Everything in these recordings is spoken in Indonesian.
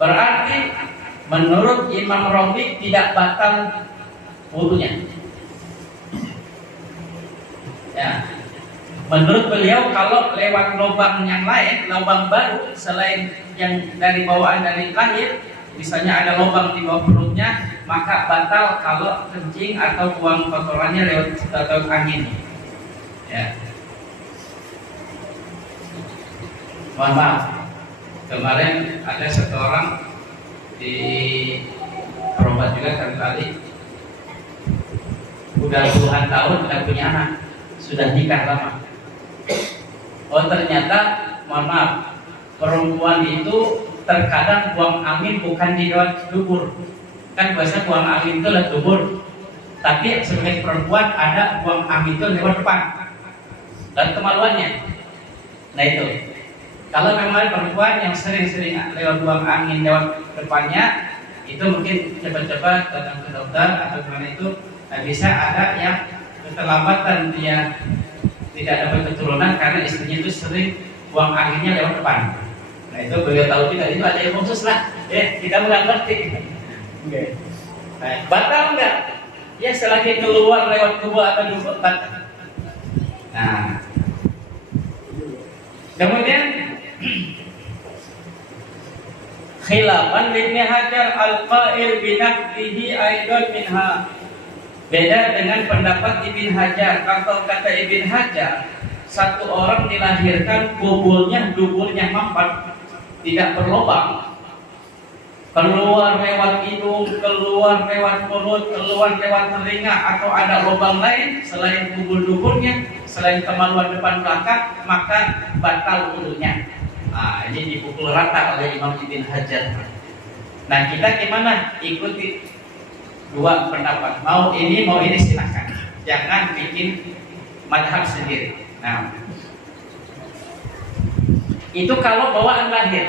Berarti menurut Imam Rafi'i tidak batal wudunya. Ya. Menurut beliau kalau lewat lubang yang lain, lubang baru selain yang dari bawaan dari lahir, misalnya ada lubang di bawah perutnya, maka batal kalau kencing atau buang kotorannya lewat atau angin. Ya. Mohon maaf, kemarin ada satu orang di berobat juga kan kali, udah puluhan tahun udah punya anak, sudah nikah lama. Oh ternyata, mohon maaf, perempuan itu terkadang buang angin bukan di lewat dubur. Kan biasa buang angin itu lewat dubur. Tapi sebagai perempuan ada buang angin itu lewat depan. Dan kemaluannya. Nah itu. Kalau memang perempuan yang sering-sering lewat buang angin lewat depannya, itu mungkin cepat-cepat datang ke dokter atau gimana itu, bisa ada yang keterlambatan dia tidak dapat keturunan karena istrinya itu sering buang anginnya lewat depan. Nah itu beliau tahu juga, itu ada yang khusus lah. Kita nggak ngerti. Nah, batal nggak? Ya selagi keluar lewat tubuh atau dubur batal. Nah, kemudian khilafan Ibnu Hajar al-qail binaqdihi aidan minha. Beda dengan pendapat Ibn Hajar. Kalau kata Ibn Hajar, satu orang dilahirkan duburnya mampet, tidak berlubang, keluar lewat hidung, keluar lewat mulut, keluar lewat telinga, atau ada lubang lain selain duburnya, selain kemaluan depan belakang, maka batal wudunya. Nah, ini dipukul rata oleh Imam Ibn Hajar. Nah, kita gimana? Ikuti dua pendapat, mau ini silakan, jangan bikin madhab sendiri. Nah, itu kalau bawaan lahir.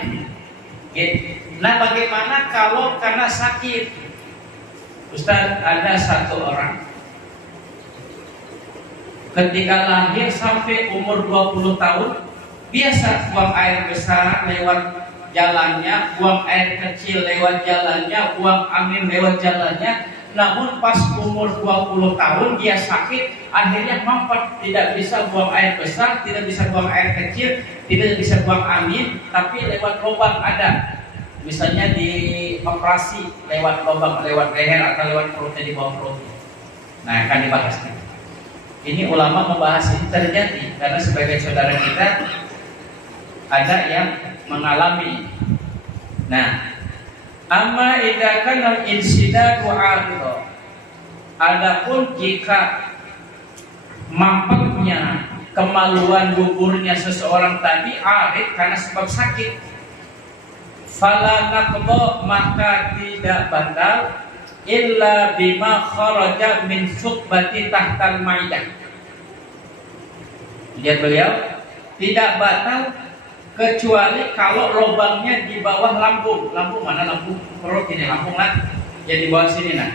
Nah, bagaimana kalau karena sakit? Ustaz, ada satu orang ketika lahir sampai umur 20 tahun biasa buang air besar lewat jalannya, buang air kecil lewat jalannya, buang angin lewat jalannya. Namun pas umur 20 tahun dia sakit, akhirnya mampet, tidak bisa buang air besar, tidak bisa buang air kecil, tidak bisa buang angin, tapi lewat lubang ada. Misalnya di operasi lewat lubang, lewat leher atau lewat perutnya, di bawah perut. Nah, akan dibahas. Ini ulama membahas ini terjadi karena sebagai saudara kita ada yang mengalami. Nah, amma idza kana al-insidadu 'aridah. Adapun jika mampetnya kemaluan duburnya seseorang tadi arid karena sebab sakit, fala naqda, maka tidak batal illa bima kharaja min subbati tahtal maidah. Lihat beliau, tidak batal kecuali kalau lubangnya di bawah lambung. Lambung mana? Lambung perut ini, lambung lah. Ya di bawah sini nah.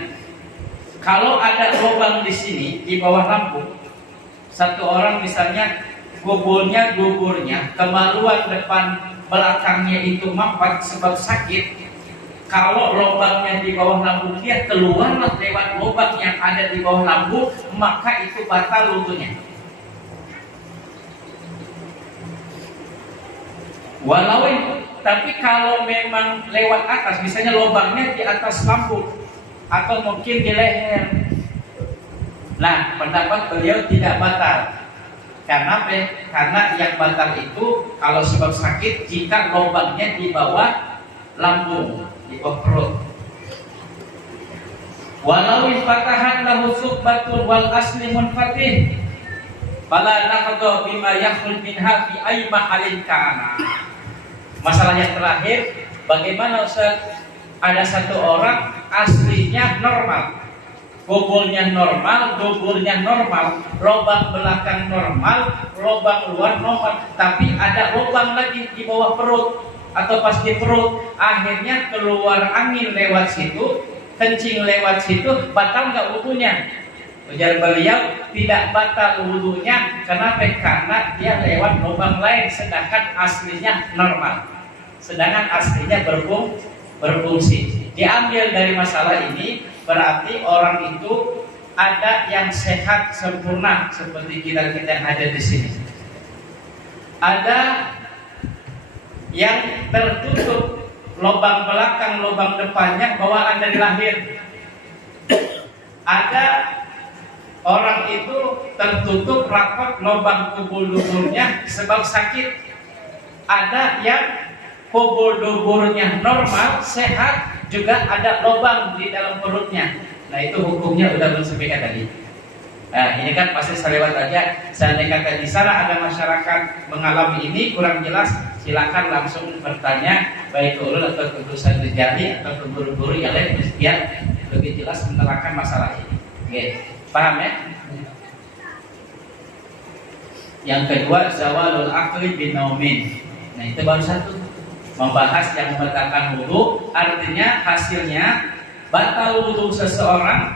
Kalau ada lubang di sini di bawah lambung, satu orang misalnya duburnya, kemaluan depan belakangnya itu mampet sebab sakit. Kalau lubangnya di bawah lambung dia keluarlah lewat lubang yang ada di bawah lambung, maka itu batal wudunya. Walau tapi kalau memang lewat atas, misalnya lubangnya di atas lambung atau mungkin di leher, nah pendapat beliau tidak batal. Karena apa? Karena yang batal itu kalau sebab sakit jika lubangnya di bawah lambung, di bawah perut. Walau fatahan lahu subbatun wal asli munfatih, fala naqdu bima yakhul minha fi ay mahallin kana. Masalah yang terakhir, bagaimana Ustaz? Ada satu orang aslinya normal, duburnya normal, lubang belakang normal, lubang luar normal, tapi ada lubang lagi di bawah perut atau pas di perut, akhirnya keluar angin lewat situ, kencing lewat situ, batal nggak wudunya? Ujar beliau, tidak batal wudunya. Kenapa? Karena dia lewat lubang lain, sedangkan aslinya normal, sedangkan aslinya berfungsi. Diambil dari masalah ini berarti orang itu ada yang sehat sempurna seperti kita yang ada di sini. Ada yang tertutup lubang belakang, lubang depannya bawaan dari lahir. Ada orang itu tertutup rapat lubang kubul duburnya sebab sakit. Ada yang kubul duburnya normal, sehat, juga ada lubang di dalam perutnya. Nah itu hukumnya udah bersebeda tadi. Nah ini kan pasti selewat aja. Seandainya kata di sana ada masyarakat mengalami ini kurang jelas, silakan langsung bertanya baik ke ulul atau ke Ustaz Rijali atau ke guru-guru yang lain biar lebih jelas menerangkan masalah ini. Oke, paham ya? Yang kedua zawalul aqli binaumin. Nah itu baru satu, membahas yang membatalkan wudu, artinya hasilnya batal wudu seseorang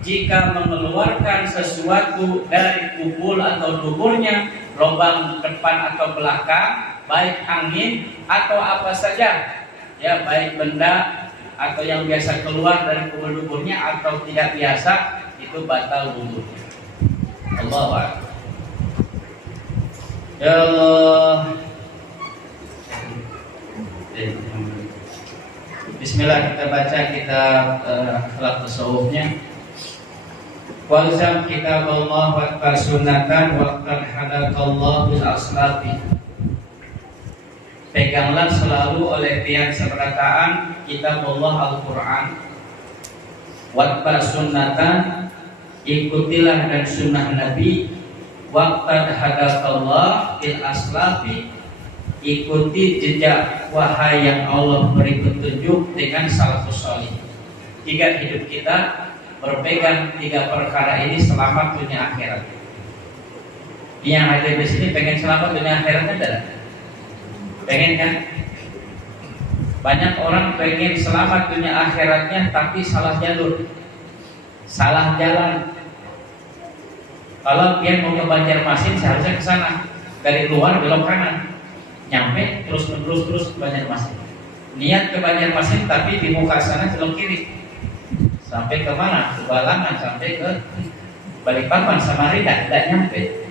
jika mengeluarkan sesuatu dari kubul atau duburnya, lubang depan atau belakang, baik angin atau apa saja, ya baik benda atau yang biasa keluar dari kubul duburnya atau tidak biasa, itu batal wudu. Allahu Akbar. Bismillah, kita baca kitab akhlak tasawufnya. Walzam kitab Allah wa sunnatan wa qad hadakallahu bil aslafi. Peganglah selalu oleh tiang seperataan kitab Allah Al-Quran. Wa sunnatan, ikutilah dan sunnah Nabi. Wa qad hadakallahu bil aslafi, ikuti jejak wahai yang Allah beri petunjuk dengan salafus salih. Tiga hidup kita berpegang tiga perkara ini selamat dunia akhirat. Yang ada di sini pengen selamat dunia akhirat ada? Pengen kan? Banyak orang pengen selamat dunia akhiratnya tapi salah jalur, salah jalan. Kalau dia mau ke Banjarmasin seharusnya ke sana, dari luar belok kanan, nyampe terus ke Banjarmasin. Niat ke Banjarmasin tapi di muka sana belok kiri. Sampai ke mana? Ke Balangan, sampai ke Balikpapan, Samarinda, tidak nyampe.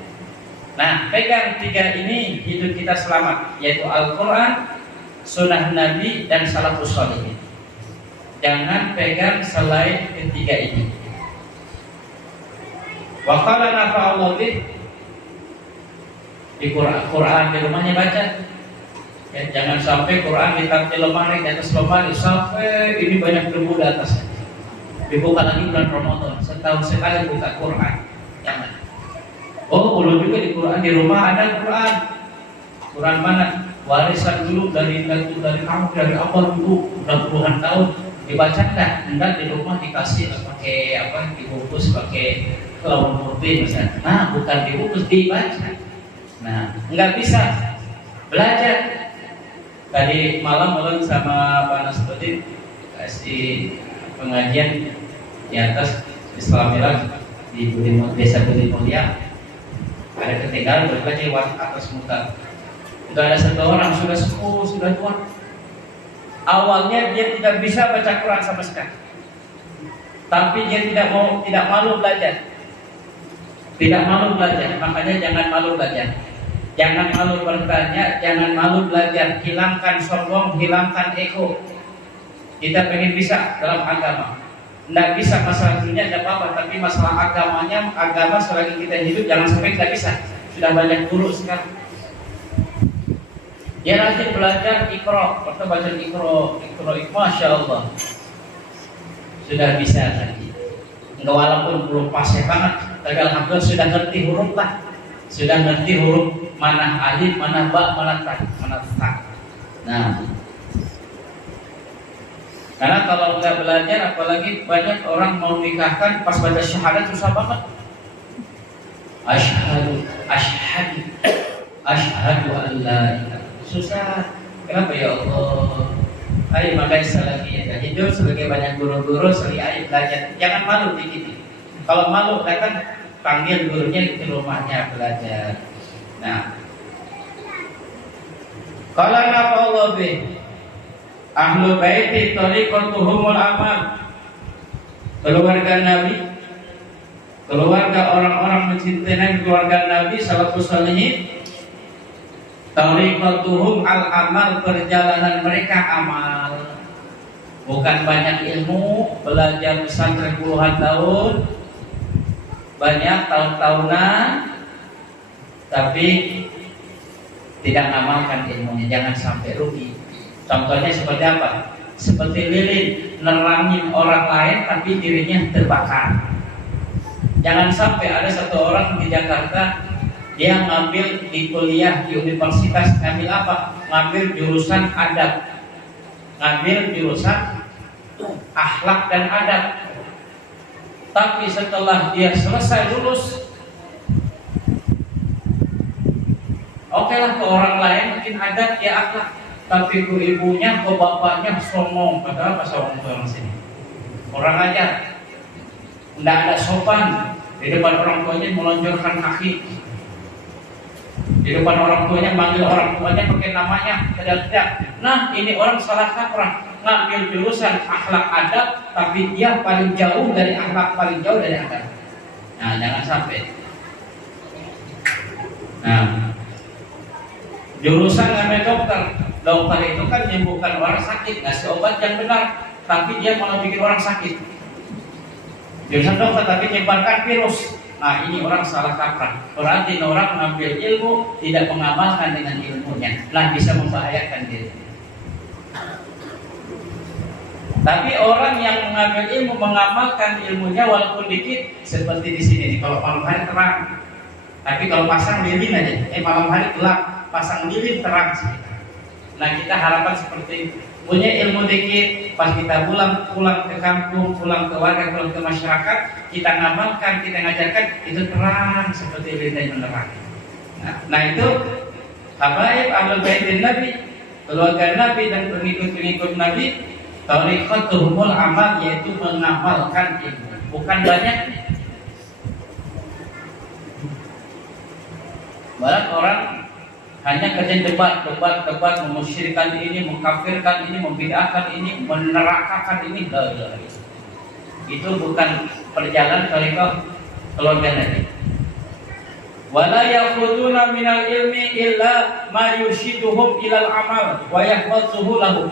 Nah, pegang tiga ini hidup kita selamat, yaitu Al-Quran, Sunnah Nabi, dan Salafus Shalihin. Jangan pegang selain ketiga ini. Wa qala nafa'allahu bih, di Quran di rumahnya baca. Ya, jangan sampai Quran ditaruh di lemari, di atas lemari sampai ini banyak debu di atasnya. Dibuka lagi bulan Ramadan, setahun sekali buka Quran. Jangan. Oh, belum juga di Quran, di rumah ada Quran. Quran mana? Warisan dulu dari kamu, dari Allah dulu, udah puluhan tahun dibaca enggak di rumah dikasih pakai apa? Dibungkus pakai lawan putih misalnya. Nah, bukan dibungkus, dibaca. Nah, enggak bisa belajar. Tadi malam ulun sama Pak Nasruddin kasih pengajian di atas Islamilah di Desa Budi Mulia. Ada ketinggalan berbaca lewat atas muka. Itu ada satu orang sudah sepuh, sudah tua. Awalnya dia tidak bisa baca Quran sama sekali, tapi dia tidak malu belajar. Tidak malu belajar, makanya jangan malu belajar. Jangan malu bertanya, jangan malu belajar. Hilangkan sombong, hilangkan ego. Kita pengen bisa dalam agama. Tidak bisa masalah dunia tidak apa-apa, tapi masalah agamanya, agama selagi kita hidup jangan sampai tidak bisa. Sudah banyak guru sekarang. Dia nanti belajar Iqra, waktu baca Iqra, Masya Allah, sudah bisa lagi. Enggak, walaupun belum fasih banget, tapi alhamdulillah sudah ngerti huruf lah, sudah ngerti huruf mana alif, mana ba, mana ta, mana ta. Nah, karena kalau nggak belajar, apalagi banyak orang mau nikahkan pas baca syahadat susah banget. Asyhadu an la ilaha, susah. Kenapa ya Allah? Ayo makanya selagi kita hidup sebagai banyak guru-guru, sering ayo belajar. Jangan malu dikit. Kalau malu datang panggil gurunya di rumahnya belajar. Nah, kalau nafa'allahu bih, Ahlul baiti tariqatuhumul amal. Keluarga Nabi, keluarga orang-orang mencintai keluarga Nabi salafus salihin, tariqatuhum al-amal, perjalanan mereka amal. Bukan banyak ilmu, belajar pesantren puluhan tahun, banyak tahun-tahunan, tapi tidak mengamalkan ilmunya. Jangan sampai rugi. Contohnya seperti apa? Seperti lilin nerangin orang lain tapi dirinya terbakar. Jangan sampai ada satu orang di Jakarta, dia ngambil di kuliah di universitas, ngambil apa? Ngambil jurusan adab, ngambil jurusan akhlak dan adab. Tapi setelah dia selesai lulus, oke lah, ke orang lain mungkin adab, dia akhlak. Tapi ke ibunya, ke bapaknya songong. Padahal apa songong orang sini? Orang aja, tidak ada sopan. Di depan orang tuanya melonjorkan kaki. Di depan orang tuanya manggil orang tuanya pakai namanya, tidak. Nah, ini orang salah kaprah, ngambil jurusan akhlak adab, tapi dia paling jauh dari akhlak, paling jauh dari adab. Nah, jangan sampai. Nah, jurusan namanya dokter. Dokter itu kan menyembuhkan orang sakit, ngasih obat yang benar, tapi dia malah bikin orang sakit. Jurusan dokter tapi menyebarkan virus. Nah, ini orang salah kaprah. Berarti orang mengambil ilmu tidak mengamalkan dengan ilmunya. Nah, bisa membahayakan diri. Tapi orang yang mengambil ilmu mengamalkan ilmunya walaupun dikit, seperti di sini nih. Kalau malam hari terang, tapi kalau pasang lilin aja. Malam hari gelap, pasang lilin terang sih. Nah, kita harapan seperti punya ilmu dikit, pas kita pulang ke kampung, pulang ke warga, pulang ke masyarakat, kita ngamalkan, kita ngajarkan, itu terang seperti lilin menerang. Nah itu habaib ahlul baitin Nabi, keluarga Nabi dan pengikut-pengikut Nabi, tariqatuhumul amal, yaitu mengamalkan ilmu, bukan banyaknya. Banyak orang hanya kerja debat, memusyrikan ini, mengkafirkan ini, membid'ahkan ini, menerakakan ini. Itu bukan perjalanan tariqah keluarga Nabi. Wala ya'khuduna minal ilmi illa ma yurshiduhum ilal amal wa yahfazuhu lahum.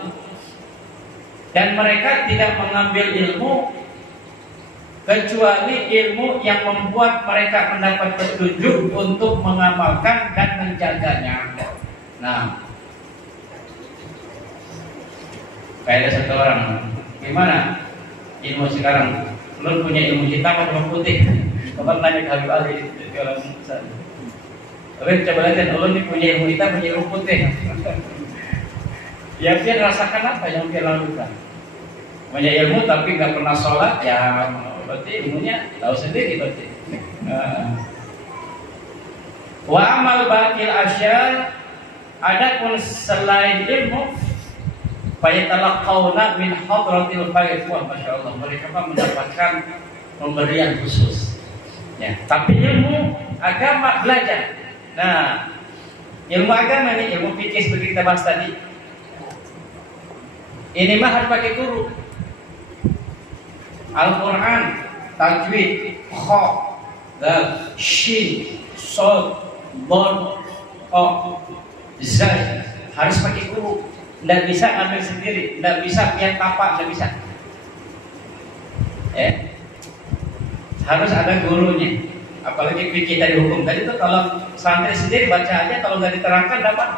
Dan mereka tidak mengambil ilmu kecuali ilmu yang membuat mereka mendapat petunjuk untuk mengamalkan dan menjaganya. Nah, kayak ada satu orang, gimana ilmu sekarang? Lu punya ilmu hitam atau putih? Kapan nanya ke Habib Ali di orang sana. Tapi coba lihat, lu ini punya ilmu hitam, punya ilmu putih. Ya dia rasakan apa yang dia lakukan? Punya ilmu tapi nggak pernah sholat, ya berarti ilmunya tahu sendiri berarti. Wa amal bakil asya, adapun selain ilmu, fayatalaqawna min hadratil faid. Wah, masya Allah, mereka mendapatkan pemberian khusus. Ya, tapi ilmu agama belajar. Nah, ilmu agama ini, ilmu fikih seperti kita bahas tadi, ini mah harus pakai guru. Al-Quran, tajwid, kha, dal, shin, sod, bod, o, zal, harus pakai guru. Tidak bisa ambil sendiri, tidak bisa pian tapak, tidak bisa. Harus ada gurunya. Apalagi fikih tadi, hukum tadi itu kalau santri sendiri baca aja, kalau nggak diterangkan dapat.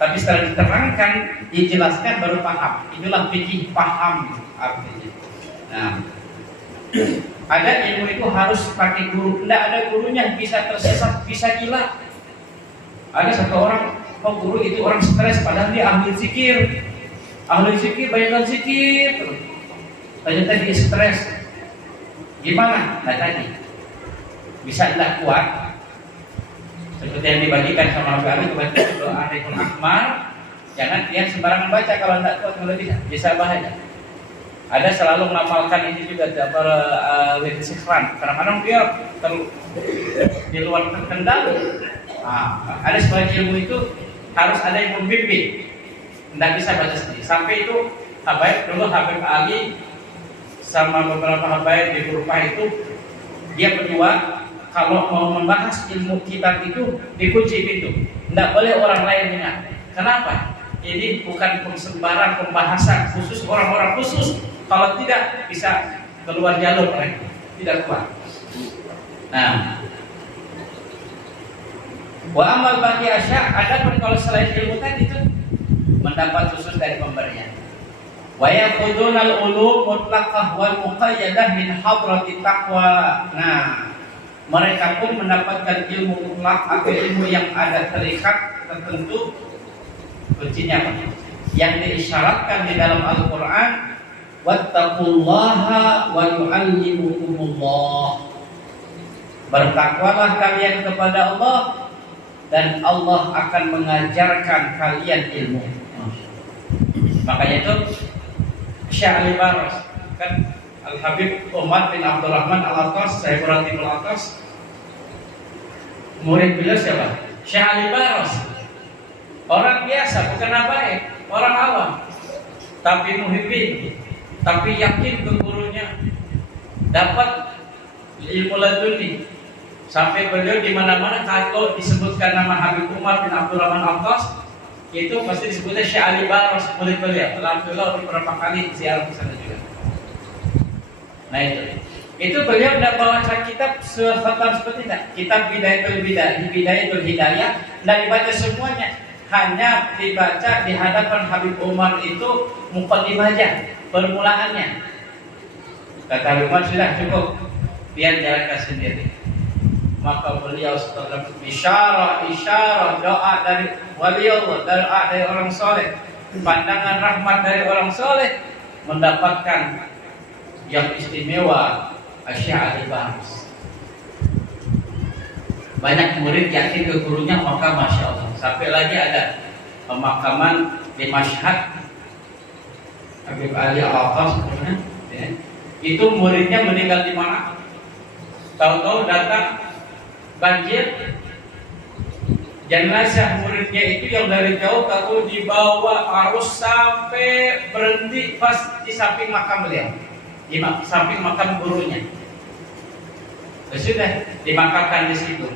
Tapi setelah diterangkan, dijelaskan baru paham. Itulah fikih paham artinya. Nah, ada ilmu itu harus pakai guru. Tidak ada gurunya bisa tersesat, bisa gila. Ada satu orang, guru itu orang stres, padahal dia ahli zikir. Ahli zikir, banyakkan zikir terus. Ternyata dia stres. Gimana? Nah tadi bisa tidak kuat, seperti yang dibagikan sama Abu Ali kepada doa Rikul Akmal. Jangan dia sembarangan baca, kalau tidak kuat kalau bisa bahaya. Ada selalu mengamalkan ini juga para wali sikran. Kadang-kadang dia di luar terkendali. Ada sebuah ilmu itu harus ada yang membimbing. Nggak bisa baca sendiri. Sampai itu Habaib dulu, Habib Ali sama beberapa habaib di Eropa itu, dia berdua kalau mau membahas ilmu kitab itu dikunci pintu, tidak boleh orang lain dengar. Kenapa? Ini bukan sembarang pembahasan khusus orang-orang khusus. Kalau tidak bisa keluar jalur mereka, tidak kuat. Nah, wa amal baqi asya, ada pun kalau selain ilmu tadi itu mendapat khusus dari pemberian. Wa yaqudunal ulum mutlaqah wal muqayyadah min hadratit taqwa. Nah, mereka pun mendapatkan ilmu mutlak atau ilmu yang ada terikat tertentu. Kuncinya apa? Yang diisyaratkan di dalam Al-Qur'an, wattaqullaha wa yu'allimukumullah. Bertakwalah kalian kepada Allah dan Allah akan mengajarkan kalian ilmu. Makanya itu Syekh Ali Baros, kan Al-Habib Umar bin Abdurrahman Al-Attas, Syekh Ratibul Attas, murid beliau siapa? Syekh Ali Baros. Orang biasa, bukan abaik, orang awam, tapi muhibbin, tapi yakin ke gurunya, dapat ilmu laduni. Sampai beliau di mana-mana kalau disebutkan nama Habib Umar bin Abdurrahman Al-Attas, itu pasti disebutnya Syekh Ali Baros, murid beliau. Alhamdulillah beberapa kali ziarah ke sana juga. Nah itu beliau tidak baca kitab sefatar seperti itu. Kitab Bidayatul Hidayah tidak dibaca semuanya, hanya dibaca di hadapan Habib Umar itu muqaddimah aja, permulaannya. Kata Habib Umar, sudah cukup, biar jalankan sendiri. Maka beliau setelah isyarah doa dari wali Allah, doa dari orang soleh, pandangan rahmat dari orang soleh, mendapatkan yang istimewa Syekh Ali Baros. Banyak murid yakin ke gurunya, maka masya Allah. Sampai lagi ada pemakaman di Mashhad Habib Ali Al-Attas, ya. Itu muridnya meninggal di mana? Tahu-tahu datang banjir, jenazah muridnya itu yang dari jauh tahu dibawa arus sampai berhenti pas di samping makam beliau, di samping makam gurunya. Sudah dimakamkan di situ.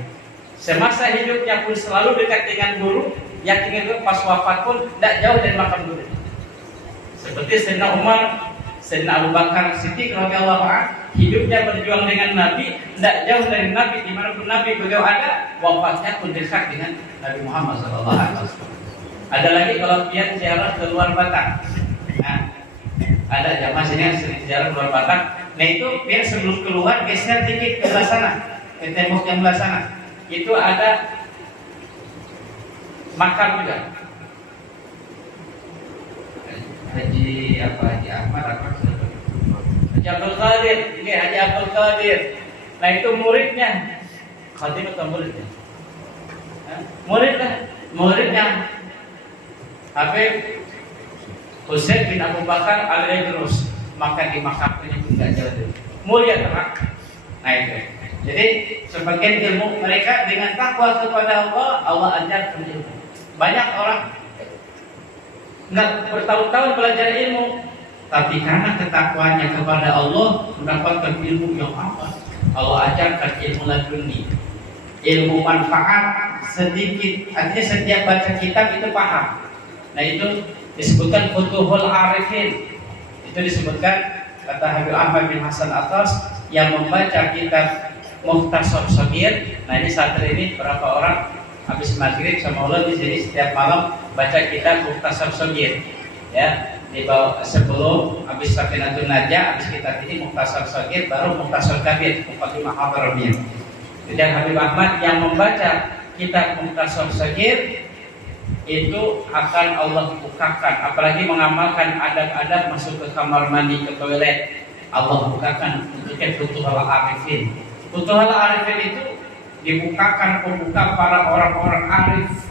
Semasa hidupnya pun selalu dekat dengan guru, yakin itu pas wafat pun tidak jauh dari makam guru. Seperti Sayyidina Umar, Sayyidina Abu Bakar Siddiq radhiyallahu anhu, hidupnya berjuang dengan Nabi, tidak jauh dari Nabi, dimanapun Nabi beliau ada, wafatnya pun dekat dengan Nabi Muhammad SAW. Ada lagi kalau pian ziarah ke luar Batak. Nah, ada jamaah sini sering ziarah ke luar Batak. Nah itu pian sebelum keluar geser dikit ke belah sana, ke tembok yang belah sana. Itu ada makam juga. Haji Ahmad Haji Abdul Qadir, ini Haji Abdul Qadir. Nah itu muridnya, khadim atau muridnya? Muridnya Habib Husain bin Abu Bakar Al-Idrus, maka dimakamkannya juga jauh, mulia terang. Nah itu. Jadi sebagian ilmu mereka dengan takwa kepada Allah, Allah ajarkan ilmu. Banyak orang nggak bertahun-tahun belajar ilmu, tapi karena ketakwanya kepada Allah mendapatkan ilmu yang apa? Allah ajarkan ilmu laduni, ilmu manfaat sedikit. Artinya setiap baca kitab itu paham. Nah itu disebutkan Futuhul Arifin. Itu disebutkan kata Habib Ahmad bin Hasan Attas yang membaca kitab Mukhtasar Shaghir. Nah ini saat ini berapa orang habis maghrib sama Allah di sini setiap malam baca kitab Mukhtasar Shaghir, ya. Di bawah sebelum habis Safinatun Najah, habis kitab ini Mukhtasar Shaghir, baru Mukhtasar Kabir, Muqaddimah Hadramiyah. Dan Habib Ahmad yang membaca kitab Mukhtasar Shaghir itu akan Allah bukakan, apalagi mengamalkan adab-adab masuk ke kamar mandi, ke toilet, Allah bukakan untuk Futuhul Arifin. Futuhul Arifin itu dibukakan pembuka para orang-orang arif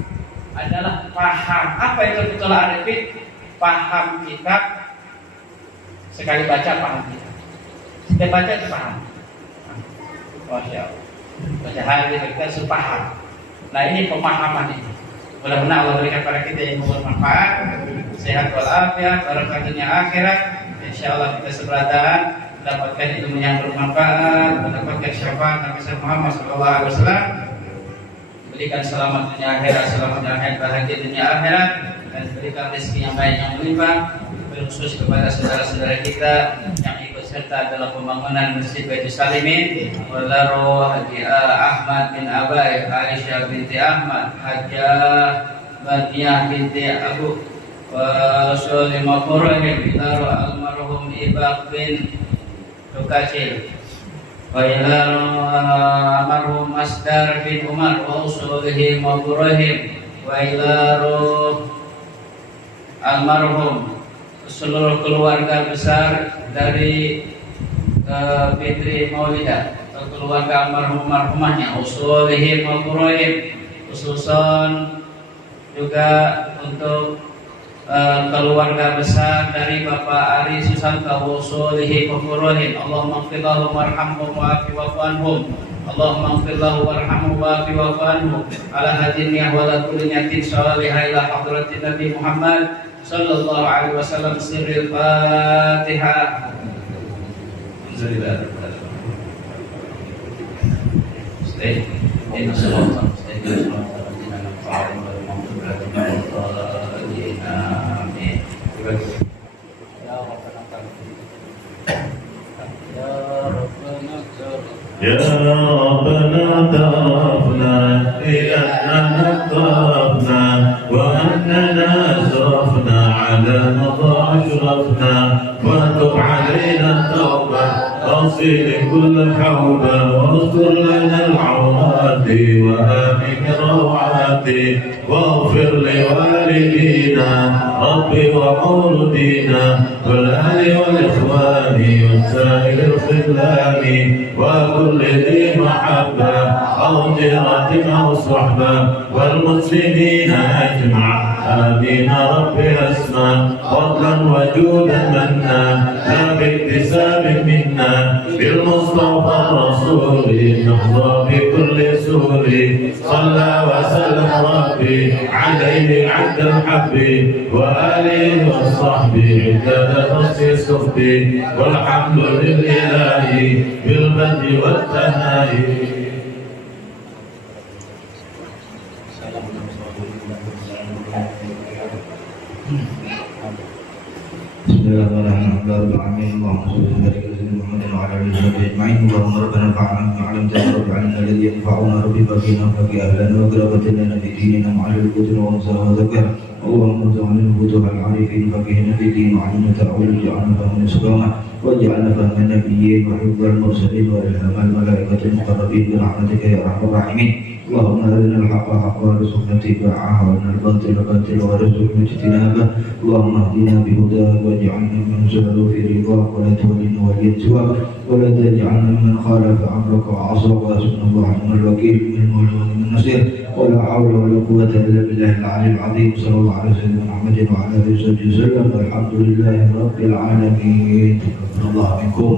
adalah paham. Apa itu Futuhul Arifin? Paham kitab, sekali baca paham kitab, setiap baca itu paham. Masya Allah, baca hari kita supaham. Nah ini pemahaman ini. Mudah-mudahan Allah berikan pada kita yang bermanfaat, sehat walafiat, barokah dunia akhirat. Insyaallah kita seberataan mendapatkan ilmu yang bermanfaat, mendapatkan syafaat Nabi Muhammad SAW, berikan selamat dunia akhirat, selamat akhirat, bahagia dunia akhirat, dan berikan rezeki yang baik yang melimpah, khusus kepada saudara-saudara kita yang ikut serta dalam pembangunan Masjid Baitul Salimin, Wadaro Haji Ahmad bin Abai, Aisyah binti Ahmad, Hajjah Badiyah binti Abu, Rasul Maqurahim, Bidaro almarhum Ibaq bin Tukacil, wa ilaru almarhum Masdar bin Umar, wa usulihi Maqurahim, wa ilaru almarhum seluruh keluarga besar dari Fitri Maulidah atau keluarga almarhum-almarhumahnya, usulihim wa quraihim, khususan juga untuk keluarga besar dari Bapak Ari Susanto, usulihim wa quraihim. Allahumma ighfir lahum warhamhum wa'afi wa'fu anhum. Allahumma ighfir lahum warhamhum wa'afi wa'fu anhum. Ala hadiniyah wa la kulli niyatin salihah ila hadratin Nabi Muhammad sallallahu alaihi wasallam. Sirril Fatihah. Stay in salat, stay in salat. يا ربنا اعترفنا بأننا اضطربنا وأننا أسرفنا على مضى أشرفنا، وتب علينا التوبة واغسل كل حوبة، واستر لنا العورات وآمن روعات، واغفر لوالدينا ربي ومولدينا والأهل والإخوان وسائر الخذلان وكل ذي محبة أو جيرة أو صحبة والمسلمين أجمع. آمين رب أسمع فضلا وجودا منا لا باكتساب منا بالمصطفى الرسول نحظى بكل سور. صلى وسلم ربي عليه عند الحب وآله وصحبه عدد نصف السخط، والحمد لله بالمد والثناء. Bismillahirrahmanirrahim. Allahumma shalli ala sayyidina Muhammad wa ala alihi wa sahbihi ajma'in. Allahumma rabbana fa'alna ma 'allamtana wa 'allimna alladhi yanfa'una rabbi faqina faqi ahlan wa qarabatana fi dinina ma'al al-qudra wa anzalna zakar. Allahumma zalna al-futuh al-'arifin faqihna fi din wa 'allimna ta'awul ja'alna fahman istiqamah waj'alna fahman nabiyyin wa hifdzal mursalin wa ilhamal malaikatil muqarrabin bi rahmatika ya arhamar rahimin. اللهم أرنا الحق حقا وارزقنا اتباعه وأرنا الباطل باطلا وارزقنا اجتنابه. اللهم اهدنا بهداك واجعلنا من سلوك في رضاك ولا تولنا وليا سواك ولا تجعلنا من خالف أمرك وعصاك. حسبنا الله ونعم الوكيل، من المولى ونعم النصير، ولا حول ولا قوة إلا بالله العلي العظيم. صلى الله على سيدنا محمد وعلى آله وصحبه وسلم، والحمد لله رب العالمين. تقبل الله منكم.